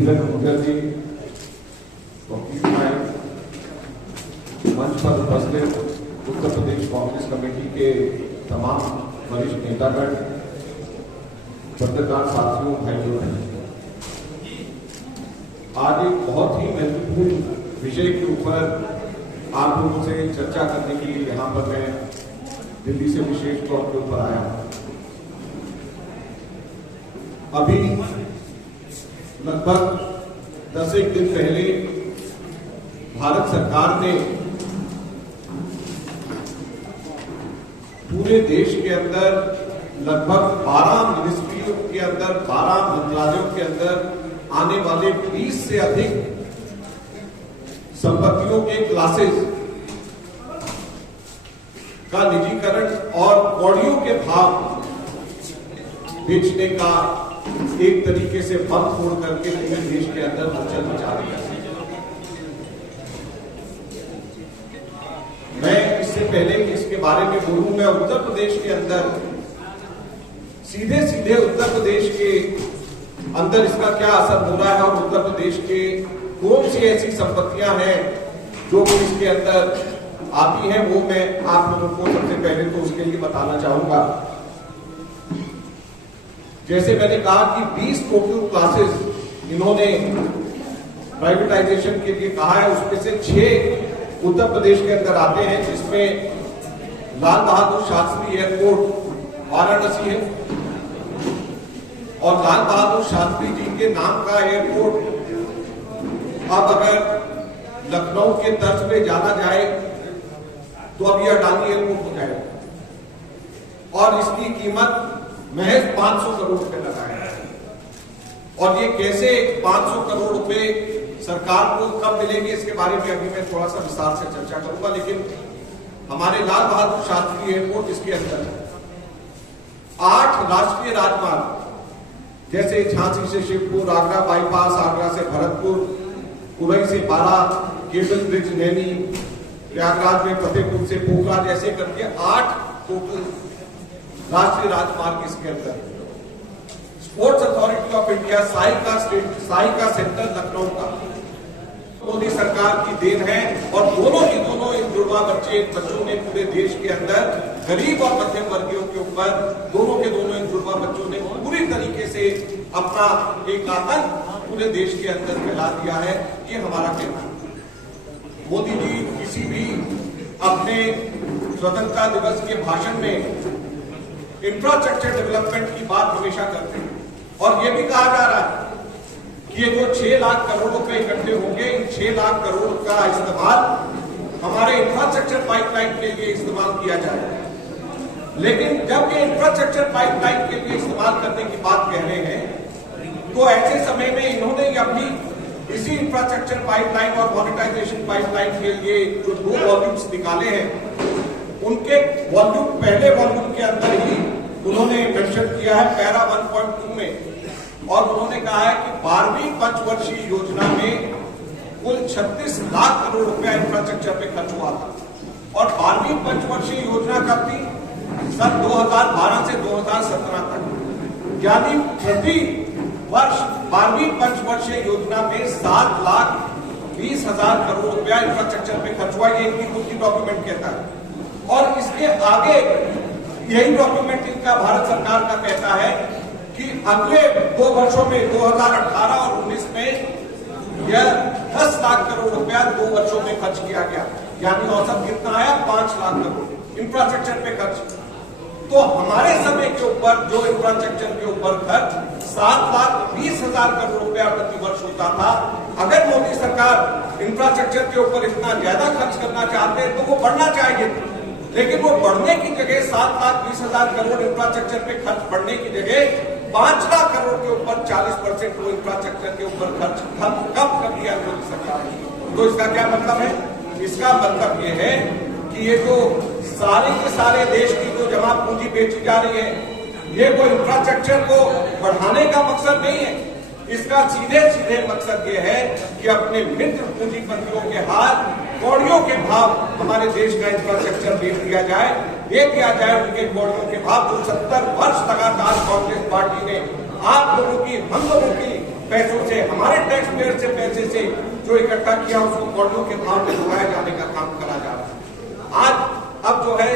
धीरज मुखर्जी, मंच पर उपस्थित उत्तर प्रदेश कांग्रेस कमेटी के तमाम वरिष्ठ नेतागण, पत्रकार साथियों, भाइयों, आज एक बहुत ही महत्वपूर्ण विषय के ऊपर आप लोगों से चर्चा करने के लिए यहाँ पर मैं दिल्ली से विशेष तौर पर ऊपर आया हूँ। अभी लगभग 10 दिन पहले भारत सरकार ने पूरे देश के अंदर लगभग 12 मिनिस्ट्रियों के अंदर, 12 मंत्रालयों के अंदर आने वाले 20 से अधिक संपत्तियों के क्लासेस का निजीकरण और कौड़ियों के भाव बेचने का एक तरीके से बंद छोड़ करके पूरे देश के अंदर हलचल मचा दिया। मैं इससे पहले कि इसके बारे में बोलूं, मैं उत्तर प्रदेश के अंदर सीधे उत्तर प्रदेश के अंदर इसका क्या असर हो रहा है और उत्तर प्रदेश के कौन सी ऐसी संपत्तियां हैं जो इसके अंदर आती हैं, वो मैं आप लोगों को सबसे पहले तो उसके लिए बताना चाहूंगा। जैसे मैंने कहा कि 20 टोटल क्लासेस इन्होंने प्राइवेटाइजेशन के लिए कहा है, उसमें से 6 उत्तर प्रदेश के अंदर आते हैं, जिसमें लाल बहादुर शास्त्री एयरपोर्ट वाराणसी है और लाल बहादुर शास्त्री जी के नाम का एयरपोर्ट अब अगर लखनऊ के तर्ज पे जाना जाए तो अब यह अडानी एयरपोर्ट हो जाएगा और इसकी कीमत महज 500 करोड़ रुपए लगाया है। और ये कैसे 500 करोड़ रुपए सरकार को कब मिलेंगे, इसके बारे में अभी मैं थोड़ा सा विस्तार से चर्चा करूंगा। लेकिन हमारे लाल बहादुर शास्त्री एयरपोर्ट, इसके अंदर 8 राष्ट्रीय राजमार्ग जैसे झांसी से शिवपुर, आगरा बाईपास, आगरा से भरतपुर, उरई से बारा, केबल ब्रिज नैनी, प्रयागराज में फतेहपुर से पोखरा, जैसे करके 8 टोटल राष्ट्रीय राजमार्ग इसके अंदर। Sports authority of India Sai का सेंटर लखनऊ का मोदी सरकार की देन है और दोनों इन जुड़वा बच्चों ने पूरे देश के अंदर गरीब और मध्यम वर्गीयों के ऊपर दोनों इन जुड़वा बच्चों ने पूरी तरीके से अपना एक आतंक पूरे देश के अंदर फैला दिया है। ये हमारा कहना है। मोदी जी किसी भी अपने स्वतंत्रता दिवस के भाषण में इंफ्रास्ट्रक्चर डेवलपमेंट की बात हमेशा करते हैं और यह भी कहा जा रहा है कि ये जो 6 लाख करोड़ रुपए इकट्ठे होंगे, इन 6 लाख करोड़ का इस्तेमाल हमारे इंफ्रास्ट्रक्चर पाइपलाइन के लिए इस्तेमाल किया जाए। लेकिन जब ये इंफ्रास्ट्रक्चर पाइपलाइन के लिए इस्तेमाल करने की बात कह रहे हैं तो ऐसे समय में इन्होंने अपनी इसी इंफ्रास्ट्रक्चर पाइपलाइन और मॉनिटाइजेशन पाइपलाइन के लिए जो 2 वॉल्यूम्स निकाले हैं, उनके वॉल्यूम, पहले वॉल्यूम के अंदर ही उन्होंने मेंशन किया है पैरा 1.2 में, और उन्होंने कहा है कि 12वीं पंचवर्षीय योजना में कुल 36 लाख करोड़ रुपया इंफ्रास्ट्रक्चर पे खर्च हुआ था। और 12वीं पंचवर्षीय योजना कब थी? सन 2012 से 2017 तक, यानी प्रति वर्ष 12वीं पंचवर्षीय योजना में 7,20,000 करोड़ रुपया इंफ्रास्ट्रक्चर पे खर्च हुआ। ये इनकी खुद की डॉक्यूमेंट कहता है। और इसके आगे यही डॉक्यूमेंट इनका भारत सरकार का कहता है कि अगले 2 वर्षों में 2018 और 19 में यह 10 लाख करोड़ रुपया 2 वर्षों में खर्च किया गया, यानी औसत कितना आया? 5 लाख करोड़ इंफ्रास्ट्रक्चर पे खर्च। तो हमारे समय के ऊपर जो इंफ्रास्ट्रक्चर के ऊपर खर्च 7,20,000 करोड़ रुपया प्रति वर्ष होता था। अगर मोदी सरकार इंफ्रास्ट्रक्चर के ऊपर इतना ज्यादा खर्च करना चाहते हैं तो वो बढ़ना चाहिए, लेकिन वो बढ़ने की जगह 7,20,000 करोड़ इंफ्रास्ट्रक्चर पे खर्च बढ़ने की जगह 5 लाख करोड़ के ऊपर 40% वो इंफ्रास्ट्रक्चर के ऊपर खर्च कब कर दिया मोदी सरकार ने। तो इसका क्या मतलब है? इसका मतलब ये है कि ये जो सारे के सारे देश की जो जमा पूंजी बेची जा रही है, ये कोई इंफ्रास्ट्रक्चर को बढ़ाने का मकसद नहीं है। इसका सीधे मकसद ये है कि अपने मित्र पूंजीपतियों के हाथ कौड़ियों के भाव हमारे देश का इंफ्रास्ट्रक्चर दे दिया जाए, उनके कौड़ियों के भाव जो 70 वर्ष लगातार कांग्रेस पार्टी ने आप लोगों की, हम लोगों की पैसों से, हमारे टैक्स पेयर से पैसे से जो इकट्ठा किया उसको करोड़ों के भाव में लुटाया जाने का काम करा जा रहा है। आज अब जो है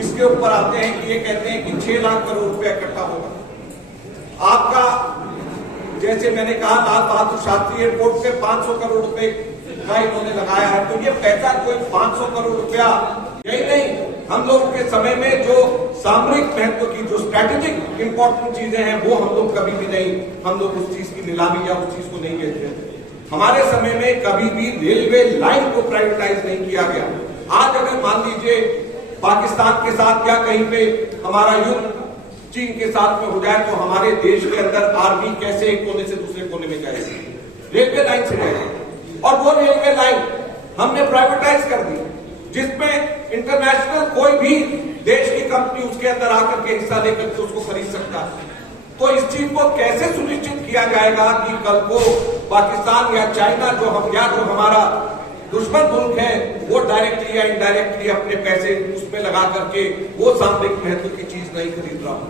इसके ऊपर आते हैं कि ये कहते हैं कि 6 लाख करोड़ रुपया इकट्ठा होगा। आपका जैसे मैंने कहा लाल बहादुर शास्त्री एयरपोर्ट पे 500 करोड़ रुपए का इन्होंने लगाया है, तो ये पैसा कोई 500 करोड़ रुपया यही नहीं, हम लोगों के समय में जो सामरिक महत्व की, जो स्ट्रैटेजिक इंपॉर्टेंट चीजें हैं वो हम लोग कभी भी नहीं, हम लोग उस चीज की नीलामी या उस चीज को नहीं बेचते थे। हमारे समय में कभी भी रेलवे लाइन को प्राइवेटाइज नहीं किया गया। आज अगर मान लीजिए पाकिस्तान के साथ या कहीं पे हमारा युद्ध चीन के साथ में हो जाए तो हमारे देश के अंदर आर्मी कैसे एक कोने से दूसरे कोने में जाएगी? रेलवे लाइन से जाएगी। और वो रेलवे लाइन हमने प्राइवेटाइज कर दी, जिसमें इंटरनेशनल कोई भी देश की कंपनी उसके अंदर आकर के हिस्सा लेकर के उसको खरीद सकता है। तो इस चीज को कैसे सुनिश्चित किया जाएगा कि कल को पाकिस्तान या चाइना जो हमारा दुश्मन मुल्क है वो डायरेक्टली या इनडायरेक्टली अपने पैसे उसमें लगा करके वो सामरिक महत्व की चीज नहीं खरीद रहा हो।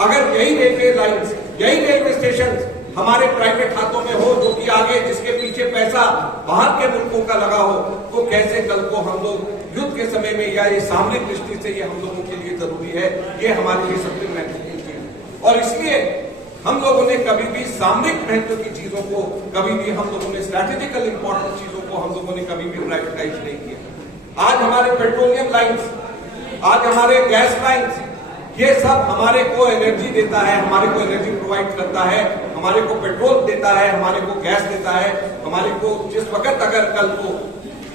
अगर यही रेलवे लाइंस, यही रेलवे स्टेशन हमारे प्राइवेट हाथों में हो, जो कि आगे जिसके पीछे पैसा बाहर के मुल्कों का लगा हो, तो कैसे कल को हम लोग युद्ध के समय में या ये सामरिक दृष्टि से ये हम लोगों के लिए जरूरी है, ये हमारे लिए सबसे महत्वपूर्ण चीज है। और इसलिए हम लोगों ने कभी भी सामरिक महत्व की चीजों को, कभी भी हम लोगों ने स्ट्रैटेजिकल इंपॉर्टेंट चीजों को हम लोगों ने कभी भी प्राइवेटाइज नहीं किया। आज हमारे पेट्रोलियम लाइंस, आज हमारे गैस लाइंस, ये सब हमारे को एनर्जी देता है, हमारे को एनर्जी प्रोवाइड करता है, हमारे को पेट्रोल देता है, हमारे को गैस देता है, हमारे को जिस वक्त अगर कल को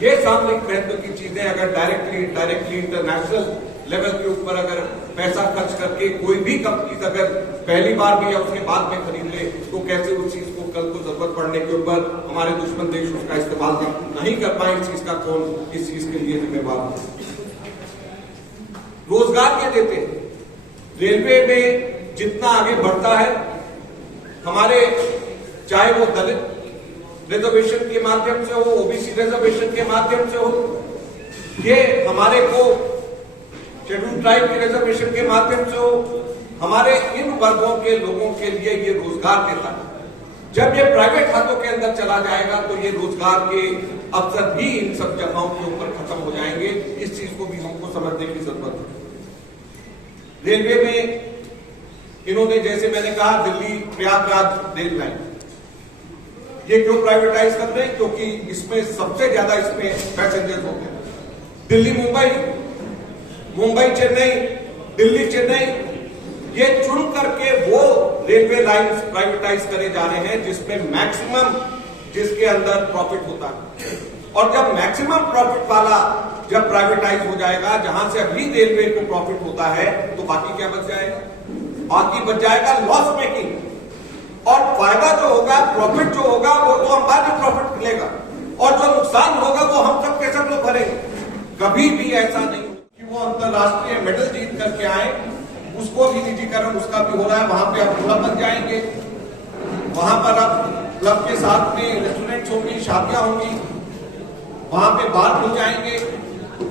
ये सामरिक महत्व की चीजें अगर डायरेक्टली इनडायरेक्टली इंटरनेशनल लेवल के ऊपर अगर पैसा खर्च करके कोई भी कंपनी अगर पहली बार भी या उसके बाद में खरीद ले, तो कैसे उस चीज को कल को जरूरत पड़ने के ऊपर हमारे दुश्मन देश उसका इस्तेमाल नहीं कर पाए, इस चीज का कौन इस चीज के लिए जिम्मेवार है? रोजगार ये देते हैं। रेलवे में जितना आगे बढ़ता है, हमारे चाहे वो दलित रिजर्वेशन के माध्यम से हो, ओबीसी रिजर्वेशन के माध्यम से हो, ये हमारे को शेड्यूल ट्राइब के रिजर्वेशन के माध्यम से हो, हमारे इन वर्गों के लोगों के लिए ये रोजगार देता है। जब ये प्राइवेट हाथों के अंदर चला जाएगा तो ये रोजगार के अवसर भी इन सब जगहों के ऊपर खत्म हो जाएंगे। इस चीज को भी हमको समझने की जरूरत है। रेलवे में इन्होंने, जैसे मैंने कहा, दिल्ली प्रयागराज रेल लाइन ये क्यों प्राइवेटाइज कर रहे हैं? क्योंकि इसमें सबसे ज्यादा इसमें पैसेंजर्स होते हैं। दिल्ली मुंबई, मुंबई चेन्नई, दिल्ली चेन्नई, ये चुन करके वो रेलवे लाइंस प्राइवेटाइज करे जा रहे हैं जिसमें मैक्सिमम, जिसके अंदर प्रॉफिट होता है। और जब मैक्सिमम प्रॉफिट वाला जब प्राइवेटाइज हो जाएगा, जहां से अभी रेलवे को प्रॉफिट होता है, तो बाकी क्या बच जाएगा? बाकी बच जाएगा लॉस मेकिंग। और फायदा जो होगा, प्रॉफिट जो होगा, वो तो अंबानी प्रॉफिट मिलेगा, और जो नुकसान होगा वो हम सब के सब लोग भरेंगे। कभी भी ऐसा नहीं कि वो अंतरराष्ट्रीय मेडल जीत करके आए, उसको भी निजीकरण उसका भी हो रहा है। वहां पे अब क्लब बन जाएंगे, वहां पर अब क्लब के साथ में रेस्टोरेंट्स होंगी, शादियां होंगी, वहां पे बार खुल जाएंगे,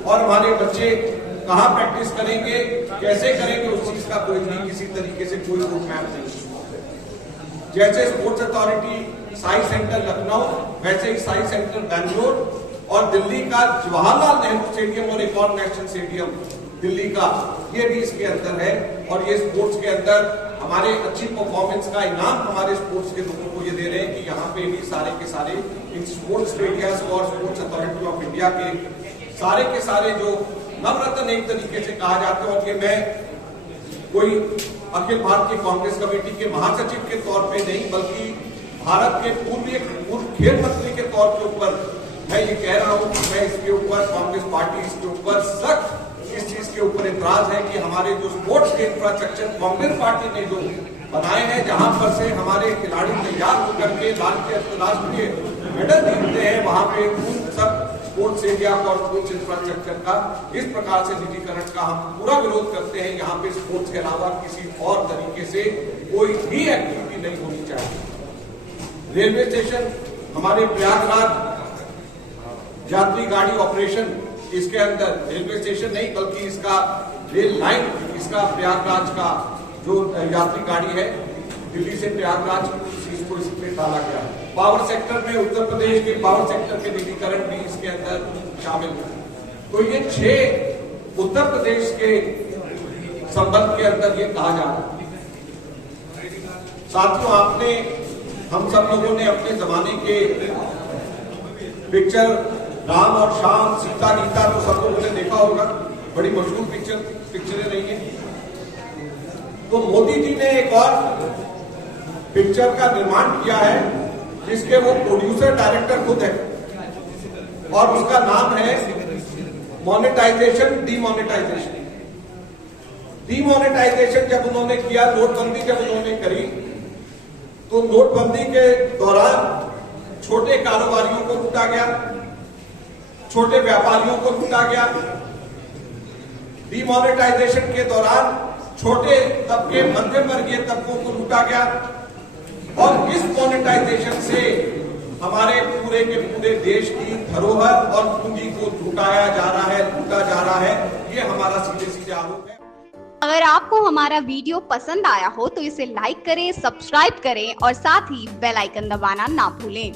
और हमारे बच्चे कहाँ प्रैक्टिस करेंगे, कैसे करेंगे, उस चीज का कोई नहीं, किसी तरीके से कोई रोड मैप नहीं। जैसे sports authority SAI centre Lucknow, वैसे ही साई सेंटर बैंगलोर, और दिल्ली का जवाहरलाल नेहरू स्टेडियम और एक और नेशनल स्टेडियम दिल्ली का, ये भी इसके अंदर है। और ये स्पोर्ट्स के अंदर हमारे अच्छी परफॉर्मेंस का इनाम हमारे स्पोर्ट्स के लोगों को ये दे रहे हैं कि यहाँ पे भी सारे के सारे इन स्पोर्ट्स स्टेडियम्स और स्पोर्ट्स अथॉरिटी ऑफ इंडिया के सारे जो नवरत्न एक तरीके से कहा जाता है, और ये मैं कोई अखिल भारतीय कांग्रेस कमेटी के महासचिव के तौर पे नहीं, बल्कि भारत के पूर्व खेल मंत्री के तौर के ऊपर मैं ये कह रहा हूं कि मैं इसके ऊपर, कांग्रेस पार्टी इसके ऊपर सख्त इस चीज के ऊपर एतराज है कि हमारे जो स्पोर्ट्स के इंफ्रास्ट्रक्चर कांग्रेस पार्टी ने जो बनाए हैं, जहां पर से हमारे खिलाड़ी तैयार होकर के अंतरराष्ट्रीय मेडल जीतते हैं, वहां पे उन सब स्पोर्ट्स एरिया और स्पोर्ट्स इंफ्रास्ट्रक्चर का इस प्रकार से निजीकरण का हम पूरा विरोध करते हैं। यहाँ पे स्पोर्ट्स के अलावा किसी और तरीके से कोई भी एक्टिविटी नहीं होनी चाहिए। रेलवे स्टेशन हमारे प्रयागराज यात्री गाड़ी ऑपरेशन, इसके अंदर रेलवे स्टेशन नहीं बल्कि इसका रेल लाइन, इसका प्रयागराज का जो यात्री गाड़ी है, दिल्ली से प्रयागराज इसको इसमें डाला गया। पावर सेक्टर में उत्तर प्रदेश के पावर सेक्टर के निजीकरण भी इसके अंदर शामिल है। तो ये 6 उत्तर प्रदेश के संबंध के अंदर ये कहा जा रहा है। साथियों, आपने हम सब लोगों ने अपने जमाने के पिक्चर राम और श्याम, सीता गीता तो सब लोगों ने देखा होगा, बड़ी मशहूर पिक्चरें रही हैं। तो मोदी जी ने एक और पिक्चर का निर्माण किया है जिसके वो प्रोड्यूसर डायरेक्टर खुद है और उसका नाम है मॉनेटाइजेशन डीमोनेटाइजेशन। डीमोनेटाइजेशन जब उन्होंने किया, नोटबंदी जब उन्होंने करी, तो नोटबंदी के दौरान छोटे कारोबारियों को लूटा गया, छोटे व्यापारियों को लूटा गया। डीमोनेटाइजेशन के दौरान छोटे तबके, मध्यम वर्गीय तबकों को लूटा गया और इस मोनेटाइजेशन से हमारे पूरे के पूरे देश की धरोहर और पूंजी को लुटाया जा रहा है, लूटा जा रहा है। ये हमारा सीधे सीधे आरोप है। अगर आपको हमारा वीडियो पसंद आया हो तो इसे लाइक करें, सब्सक्राइब करें और साथ ही बेल आइकन दबाना ना भूलें।